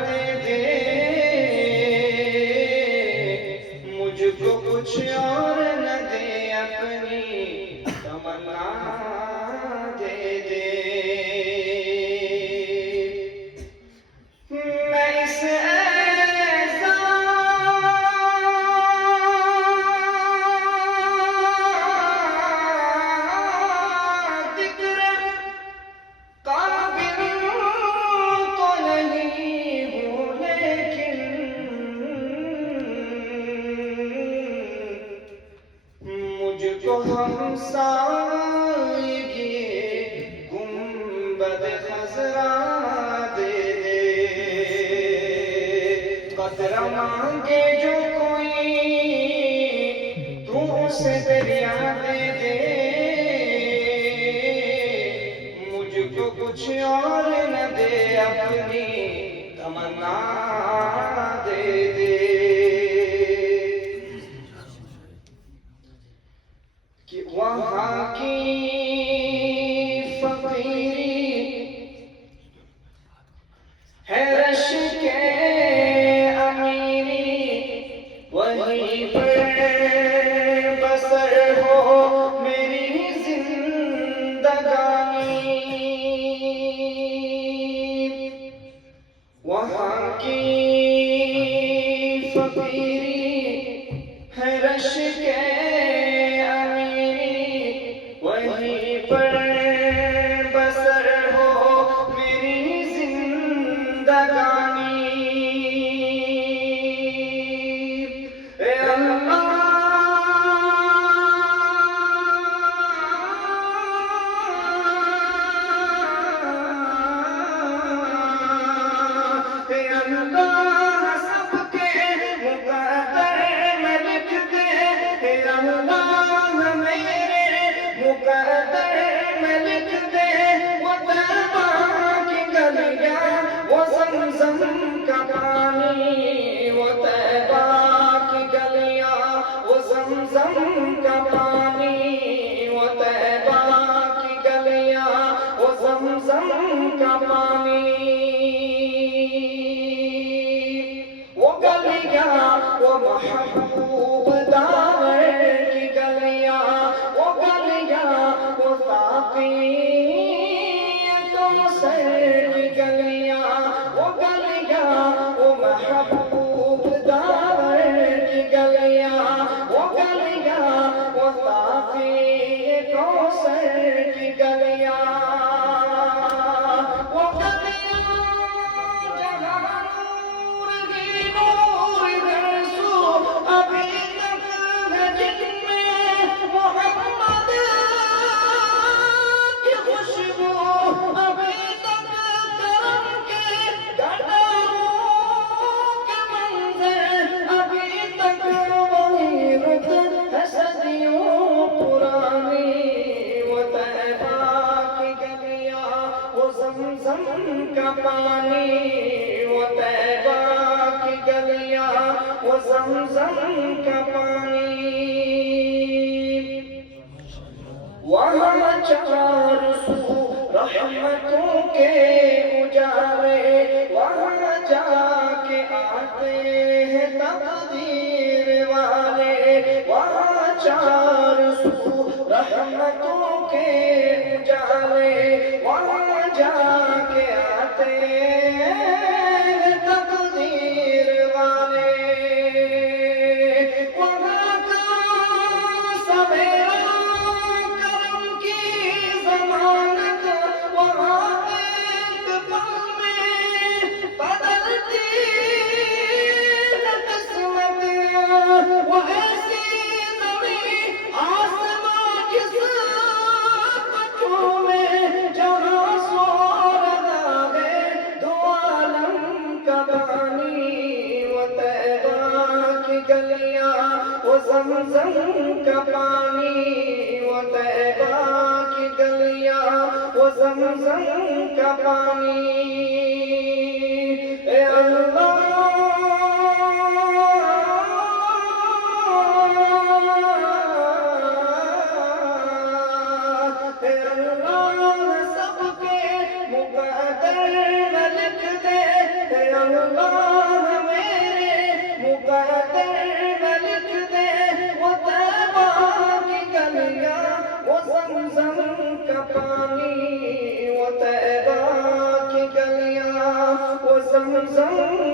دے دے مجھ کو کچھ اور نہ دے اپنی تمنا دے دے میں اس ہم سائے کی گنبد خضرا دے دے قدر مانگے جو کوئی تو اسے دریا دے دے مجھ کو کچھ اور نہ دے اپنی تمنا دے دے کہ وہاں کی فقیری ہے رش کے امیری وہیں پر بسر ہو میری زندگانی وہاں کی فقیری ہے رش کے وہیں پر بسر ہو میری زندگانی اے اللہ اے اللہ سب کے مقدر میں لکھ دے اے اللہ میرے مقدر میں لکھ دے وہ طیبہ کی گلیاں وہ زمزم کا پانی وہ طیبہ کی گلیاں وہ زمزم کا پانی وہ طیبہ کی گلیاں وہ زمزم کا پانی وہ گلیاں وہ محبوب داور کی گلیاں وہ گلیاں وہ ساقی کوثر کی گلیاں وہ گلیاں وہ محبوب داور کی گلیاں وہ گلیاں وہ ساقی کوثر کی گلیاں وہ گلیاں جہاں نور ہی نور درسو ابھی تک ہے جن میں محمد کی خوشبو ابھی تک کرم کے گٹاروں کے منظر ابھی تک وہی رت ہے صدیوں پرانی وہ طیبہ کی گلیاں وہ زمزم کا پانی وہ طیبہ کی گلیاں وہ زمزم کا پانی وہاں چار سو رحمتوں کے اجالے وہاں جا کے آتے ہیں تقدیر والے وہاں چار سو رحمتوں کے اجالے وہاں جا کے آتے ہیں تقدیر والے وہاں کا سویرا کرم کی ضمانت وہاں ایک پل میں بدلتی ہے قسمت وہ ایسی زمین آسمان جس پٹھوں میں جہاں سو رہا ہے دو عالم کا بانی وہ طیبہ کی گلیاں وہ زمزم کا پانی وہ طیبہ کی گلیاں وہ زمزم کا پانی اے اللہ اے اللہ سب کے مقدر میں لکھ دے اے اللہ اللہ میرے مقدر میں لکھ دے وہ طیبہ کی گلیاں وہ زمزم کا پانی وہ طیبہ کی گلیاں وہ زمزم